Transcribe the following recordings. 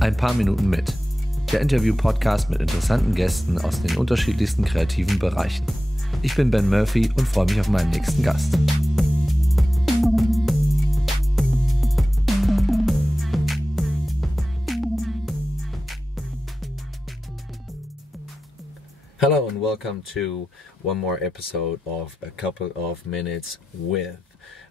Ein paar Minuten mit. Der Interview-Podcast mit interessanten Gästen aus den unterschiedlichsten kreativen Bereichen. Ich bin Ben Murphy und freue mich auf meinen nächsten Gast. Hello and welcome to one more episode of A Couple of Minutes with.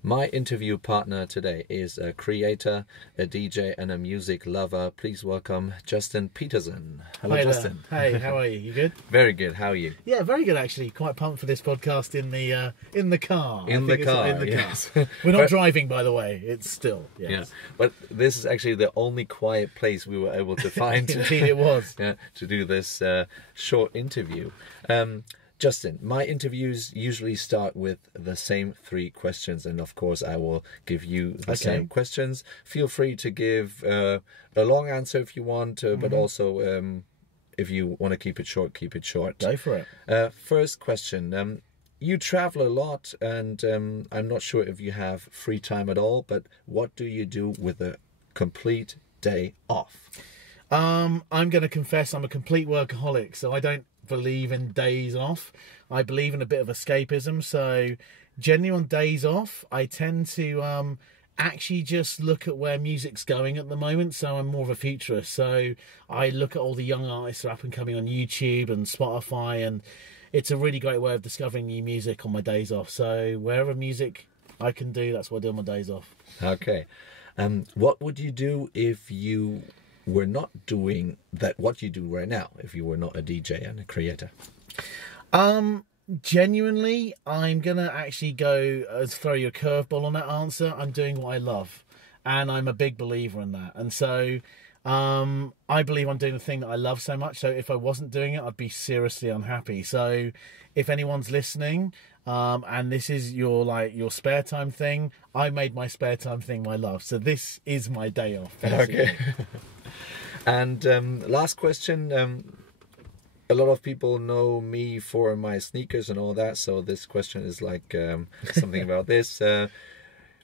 My interview partner today is a creator, a DJ and a music lover. Please welcome Justin Petersen. Hello, Hi Justin. There. Hey, how are you? You good? Very good. How are you? Yeah, very good actually. Quite pumped for this podcast in the car. In the car, yes. We're not driving, by the way. It's still, yes. Yeah, but this is actually the only quiet place we were able to find. Indeed it was. Yeah, to do this short interview. Justin, my interviews usually start with the same three questions, and of course I will give you the same questions. Feel free to give a long answer if you want, but also if you want to keep it short, keep it short. Go for it. First question. You travel a lot, and I'm not sure if you have free time at all, but what do you do with a complete day off? I'm going to confess I'm a complete workaholic, so I don't believe in days off. I believe in a bit of escapism, so generally on days off I tend to actually just look at where music's going at the moment. So I'm more of a futurist, so I look at all the young artists that are up and coming on YouTube and Spotify, and it's a really great way of discovering new music on my days off. So wherever music I can do, that's what I do on my days off. Okay. What would you do if you were not doing that, what you do right now, if you were not a DJ and a creator? Genuinely, I'm gonna actually throw you a curveball on that answer. I'm doing what I love, and I'm a big believer in that. And so I believe I'm doing the thing that I love so much, so if I wasn't doing it, I'd be seriously unhappy. So if anyone's listening, and this is your spare time thing, I made my spare time thing my love. So this is my day off, basically. Okay. And last question. A lot of people know me for my sneakers and all that, so this question is like something about this.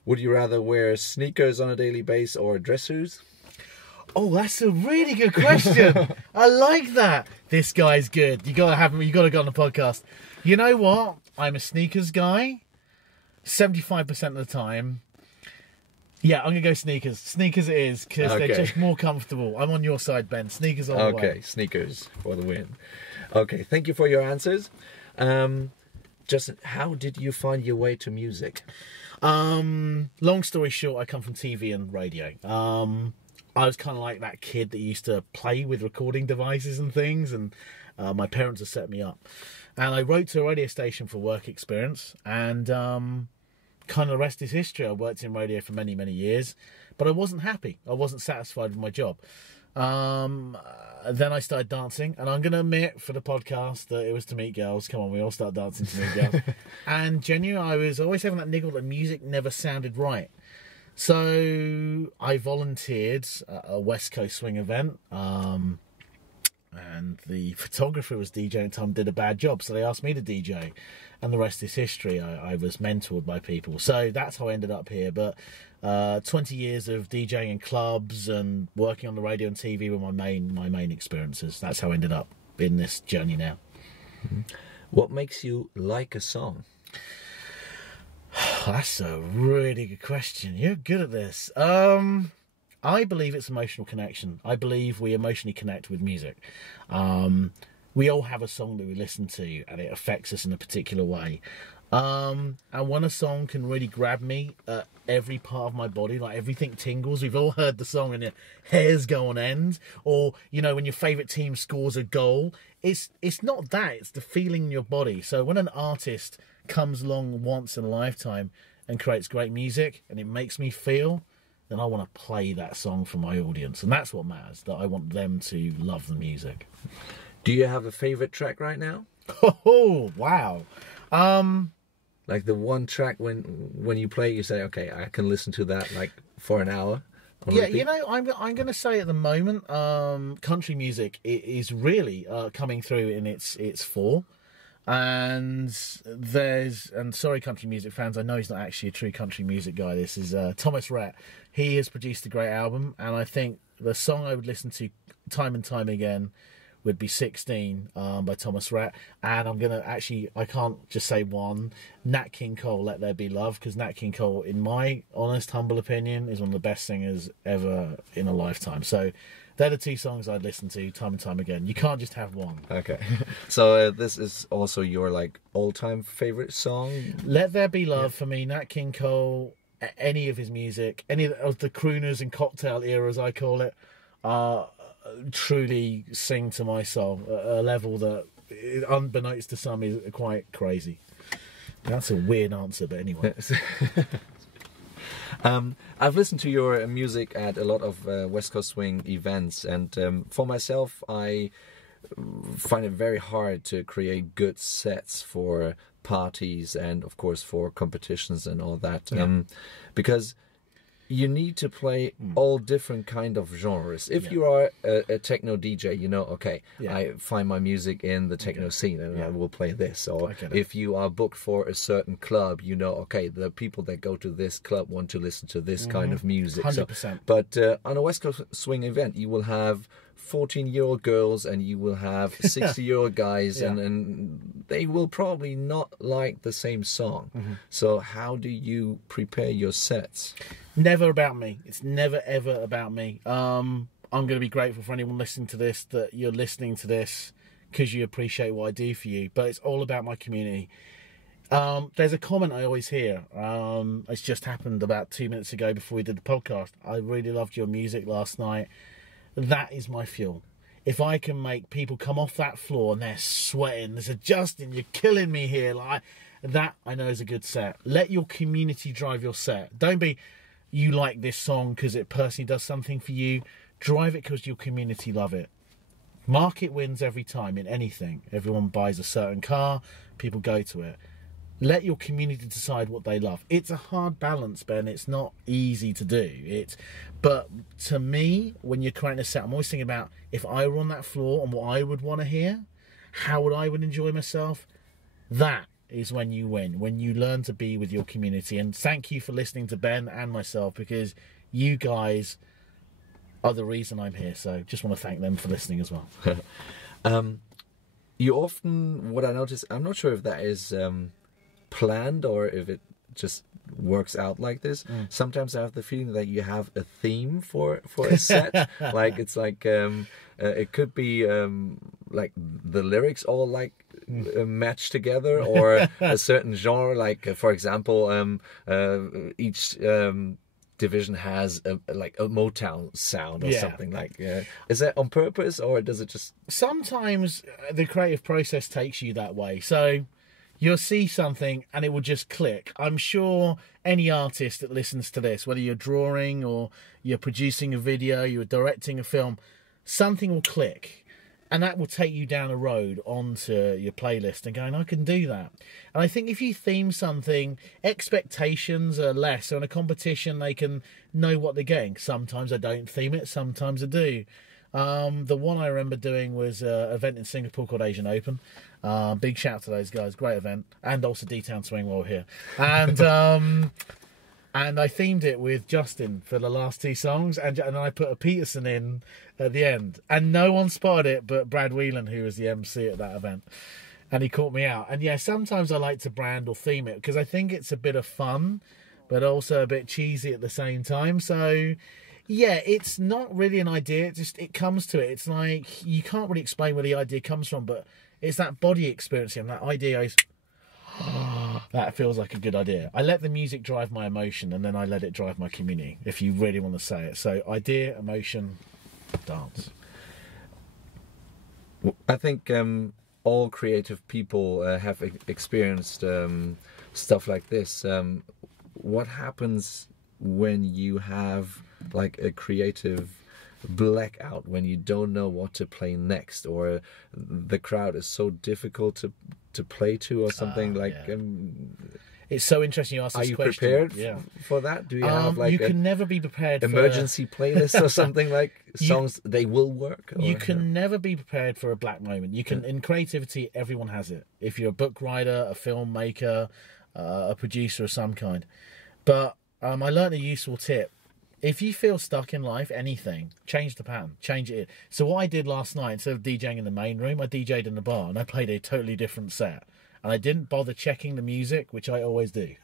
Would you rather wear sneakers on a daily basis or dress shoes? Oh, that's a really good question. I like that. This guy's good. You gotta go on the podcast. You know what? I'm a sneakers guy 75% of the time. Yeah, I'm going to go sneakers. Sneakers it is, because they're just more comfortable. I'm on your side, Ben. Sneakers all the way. Okay, sneakers for the win. Okay, thank you for your answers. Justin, how did you find your way to music? Long story short, I come from TV and radio. I was kind of like that kid that used to play with recording devices and things, and my parents had set me up. And I wrote to a radio station for work experience, and kind of the rest is history. I worked in radio for many, many years, but I wasn't happy. I wasn't satisfied with my job. Then I started dancing, and I'm going to admit for the podcast that it was to meet girls. Come on, we all start dancing to meet girls. And genuinely, I was always having that niggle that music never sounded right. So I volunteered at a West Coast swing event, and the photographer was DJing at the time, did a bad job, so they asked me to DJ, and the rest is history. I was mentored by people, so that's how I ended up here. But 20 years of DJing in clubs and working on the radio and TV were my main experiences. That's how I ended up in this journey now. What makes you like a song? That's a really good question. You're good at this. I believe it's emotional connection. I believe we emotionally connect with music. We all have a song that we listen to, and it affects us in a particular way. And when a song can really grab me at every part of my body, like everything tingles. We've all heard the song and your hairs go on end. Or, you know, when your favourite team scores a goal. It's not that, it's the feeling in your body. So when an artist comes along once in a lifetime and creates great music and it makes me feel, then I want to play that song for my audience. And that's what matters, that I want them to love the music. Do you have a favourite track right now? Oh, wow. Like the one track when you play, you say, okay, I can listen to that like for an hour. Yeah, you know, I'm going to say at the moment, country music is really coming through in its fall. And sorry, country music fans, I know he's not actually a true country music guy. This is Rhett. He has produced a great album, and I think the song I would listen to time and time again would be 16 by Thomas Rhett. And I'm going to actually, I can't just say one, Nat King Cole, Let There Be Love, because Nat King Cole, in my honest, humble opinion, is one of the best singers ever in a lifetime. So they're the two songs I'd listen to time and time again. You can't just have one. Okay. So this is also your like all-time favorite song? Let There Be Love, for me, Nat King Cole, any of his music, any of the crooners and cocktail eras, I call it, truly sing to my soul at a level that, unbeknownst to some, is quite crazy. That's a weird answer, but anyway. I've listened to your music at a lot of West Coast Swing events, and for myself, I find it very hard to create good sets for parties and, of course, for competitions and all that, because you need to play all different kind of genres. If you are a techno DJ, you know, okay, I find my music in the techno scene and I will play this. Or if you are booked for a certain club, you know, okay, the people that go to this club want to listen to this kind of music. 100%. So, but on a West Coast Swing event, you will have 14-year-old girls and you will have 60-year-old guys, and they will probably not like the same song. So how do you prepare your sets? Never about me. It's never ever about me. I'm going to be grateful for anyone listening to this, that you're listening to this because you appreciate what I do for you, but it's all about my community. There's a comment I always hear. It's just happened about 2 minutes ago before we did the podcast. I really loved your music last night. That is my fuel. If I can make people come off that floor and they're sweating, they say, Justin, you're killing me here. Like that, I know is a good set. Let your community drive your set. Don't be, you like this song because it personally does something for you. Drive it because your community love it. Market wins every time in anything. Everyone buys a certain car, people go to it. Let your community decide what they love. It's a hard balance, Ben. It's not easy to do. But to me, when you're creating a set, I'm always thinking about if I were on that floor and what I would want to hear, how would I enjoy myself. That is when you win, when you learn to be with your community. And thank you for listening to Ben and myself, because you guys are the reason I'm here. So just want to thank them for listening as well. You often, what I notice, I'm not sure if that is planned or if it just works out like this. Sometimes I have the feeling that you have a theme for a set. Like it's like it could be like the lyrics all like match together, or a certain genre. Like for example, each division has a Motown sound or something like. Is that on purpose, or does it just? Sometimes the creative process takes you that way. So you'll see something and it will just click. I'm sure any artist that listens to this, whether you're drawing or you're producing a video, you're directing a film, something will click. And that will take you down a road onto your playlist and going, I can do that. And I think if you theme something, expectations are less. So in a competition, they can know what they're getting. Sometimes I don't theme it, sometimes I do. The one I remember doing was an event in Singapore called Asian Open. Big shout to those guys, great event. And also D-Town Swing while we're here. And and I themed it with Justin for the last two songs, and I put a Petersen in at the end. And no one spotted it but Brad Whelan, who was the MC at that event. And he caught me out. And yeah, sometimes I like to brand or theme it because I think it's a bit of fun, but also a bit cheesy at the same time. So yeah, it's not really an idea. It comes to it. It's like, you can't really explain where the idea comes from, but it's that body experience and that idea is, that feels like a good idea. I let the music drive my emotion, and then I let it drive my community, if you really want to say it. So idea, emotion, dance. I think all creative people have experienced stuff like this. What happens when you have like a creative blackout, when you don't know what to play next, or the crowd is so difficult to play to, or something it's so interesting you ask this question. Are you prepared for that? Do you have like you can never be prepared emergency playlist or something, like songs they will work? Or, you can never be prepared for a black moment. You can in creativity, everyone has it. If you're a book writer, a filmmaker, a producer of some kind. But I learned a useful tip If you feel stuck in life, anything, change the pattern, change it. So what I did last night, instead of DJing in the main room, I DJ'd in the bar and I played a totally different set. And I didn't bother checking the music, which I always do.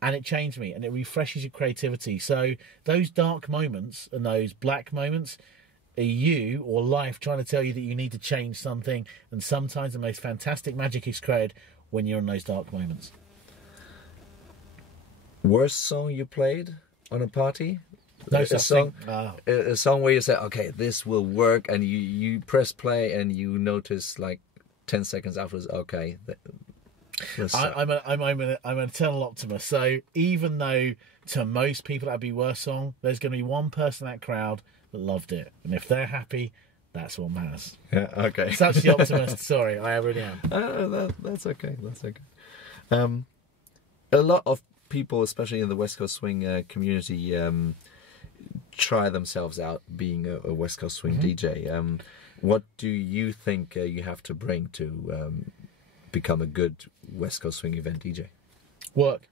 And it changed me, and it refreshes your creativity. So those dark moments and those black moments are you or life trying to tell you that you need to change something. And sometimes the most fantastic magic is created when you're in those dark moments. Worst song you played on a party? No a such song, thing. a song where you say, okay, this will work, and you press play and you notice like 10 seconds afterwards, okay. I'm an eternal optimist. So even though to most people that'd be worst song, there's going to be one person in that crowd that loved it, and if they're happy, that's what matters. Yeah, okay. Such the optimist. Sorry, I really am. That's okay. That's okay. A lot of people, especially in the West Coast swing community, try themselves out being a West Coast swing DJ. What do you think you have to bring to become a good West Coast swing event DJ? Work.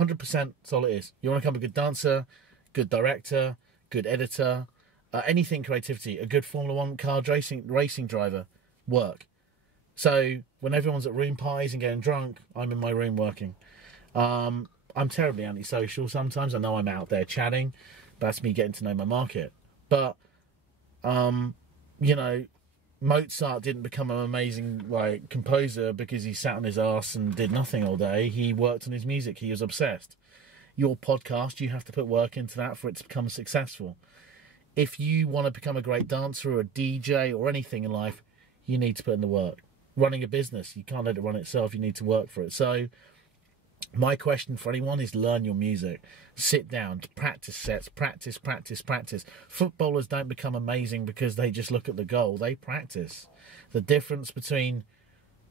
100%. That's all it is. You want to become a good dancer, good director, good editor, anything creativity, a good Formula 1 car racing driver. Work. So when everyone's at room parties and getting drunk, I'm in my room working. I'm terribly antisocial sometimes. I know I'm out there chatting. That's me getting to know my market. But, you know, Mozart didn't become an amazing composer because he sat on his ass and did nothing all day. He worked on his music. He was obsessed. Your podcast, you have to put work into that for it to become successful. If you want to become a great dancer or a DJ or anything in life, you need to put in the work. Running a business, you can't let it run itself. You need to work for it. So my question for anyone is learn your music. Sit down, practice sets, practice. Footballers don't become amazing because they just look at the goal. They practice. The difference between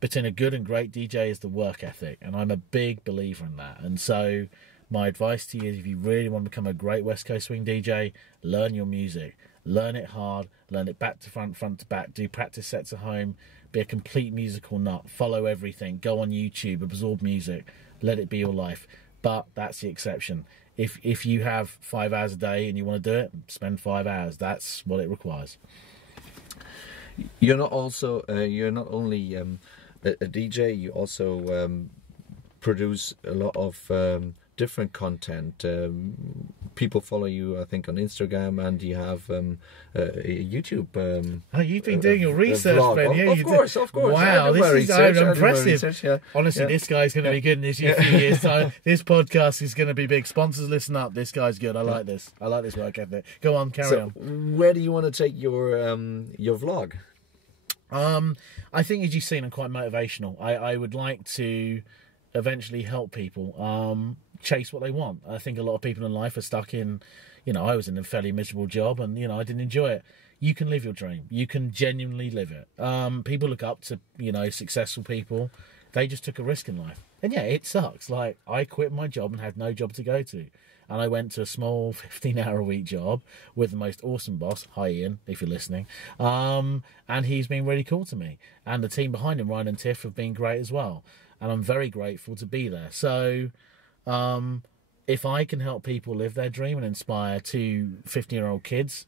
a good and great DJ is the work ethic, and I'm a big believer in that. And so my advice to you is, if you really want to become a great West Coast swing DJ, learn your music. Learn it hard, learn it back to front, front to back, do practice sets at home, be a complete musical nut, follow everything, go on YouTube, absorb music, let it be your life. But that's the exception. If you have 5 hours a day and you want to do it, spend 5 hours. That's what it requires. You're not only a DJ. You also produce a lot of different content. People follow you, I think, on Instagram, and you have a YouTube. You've been doing your research, Ben. Yeah, of course. Wow, this is impressive. Yeah. Honestly, this guy's going to be good in this few years' time. This podcast is going to be big. Sponsors, listen up. This guy's good. I like this. I like this work ethic. Go on, carry on. Where do you want to take your vlog? I think, as you've seen, I'm quite motivational. I would like to eventually help people chase what they want. I think a lot of people in life are stuck in, I was in a fairly miserable job and, I didn't enjoy it. You can live your dream. You can genuinely live it. People look up to, successful people. They just took a risk in life. And yeah, it sucks. Like, I quit my job and had no job to go to. And I went to a small 15-hour-a-week job with the most awesome boss. Hi, Ian, if you're listening. And he's been really cool to me. And the team behind him, Ryan and Tiff, have been great as well. And I'm very grateful to be there. So if I can help people live their dream and inspire 2 15-year-old kids,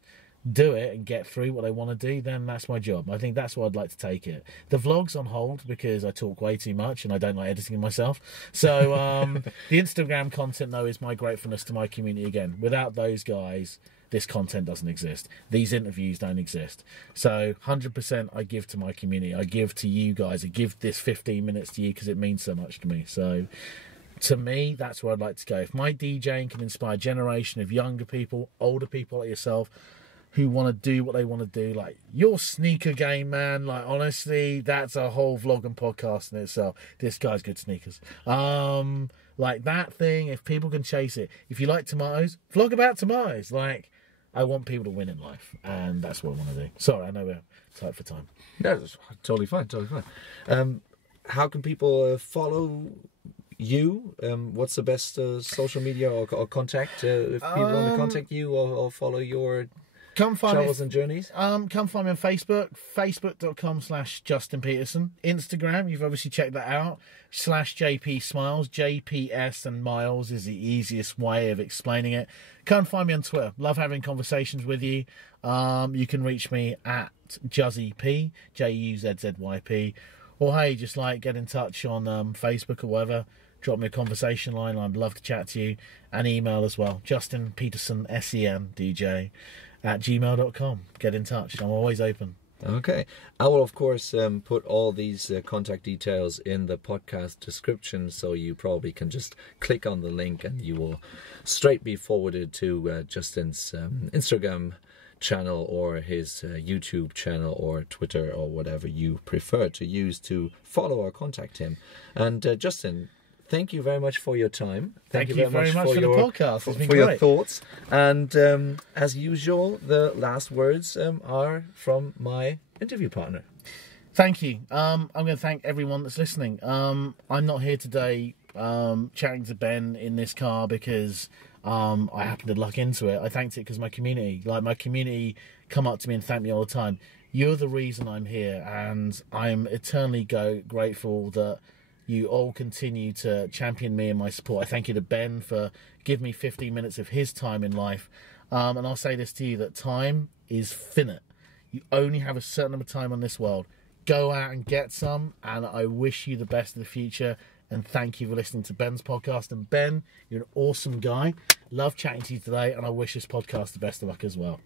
do it and get through what they want to do, then that's my job. I think that's where I'd like to take it. The vlog's on hold because I talk way too much and I don't like editing myself. So the Instagram content, though, is my gratefulness to my community again. Without those guys, this content doesn't exist. These interviews don't exist. So 100% I give to my community. I give to you guys. I give this 15 minutes to you because it means so much to me. So to me, that's where I'd like to go. If my DJing can inspire a generation of younger people, older people like yourself, who want to do what they want to do, like your sneaker game, man, like honestly, that's a whole vlog and podcast in itself. This guy's good sneakers. Like that thing, if people can chase it. If you like tomatoes, vlog about tomatoes. Like, I want people to win in life, and that's what I want to do. Sorry, I know we're tight for time. No, that's totally fine. How can people follow you? What's the best social media or contact if people want to contact you or follow your Come find travels me, and journeys? Come find me on Facebook, facebook.com/Justin Petersen. Instagram, you've obviously checked that out, /JP Smiles. JPS and Miles is the easiest way of explaining it. Come find me on Twitter. Love having conversations with you. You can reach me at JuzzyP, JUZZYP. Or hey, just like get in touch on Facebook or whatever. Drop me a conversation line. I'd love to chat to you. And email as well. Justin Petersen, SEN, @gmail.com. Get in touch. I'm always open. Okay. I will, of course, put all these contact details in the podcast description, so you probably can just click on the link and you will straight be forwarded to Justin's Instagram channel or his YouTube channel or Twitter or whatever you prefer to use to follow or contact him. And Justin, thank you very much for your time. Thank you very much for the podcast. It's been for great. your thoughts. And as usual, the last words are from my interview partner. Thank you. I'm going to thank everyone that's listening. I'm not here today chatting to Ben in this car because I happened to luck into it. I thanked it because my community come up to me and thank me all the time. You're the reason I'm here, and I'm eternally grateful that you all continue to champion me and my support. I thank you to Ben for giving me 15 minutes of his time in life. And I'll say this to you, that time is finite. You only have a certain amount of time on this world. Go out and get some, and I wish you the best in the future. And thank you for listening to Ben's podcast. And Ben, you're an awesome guy. Love chatting to you today, and I wish this podcast the best of luck as well.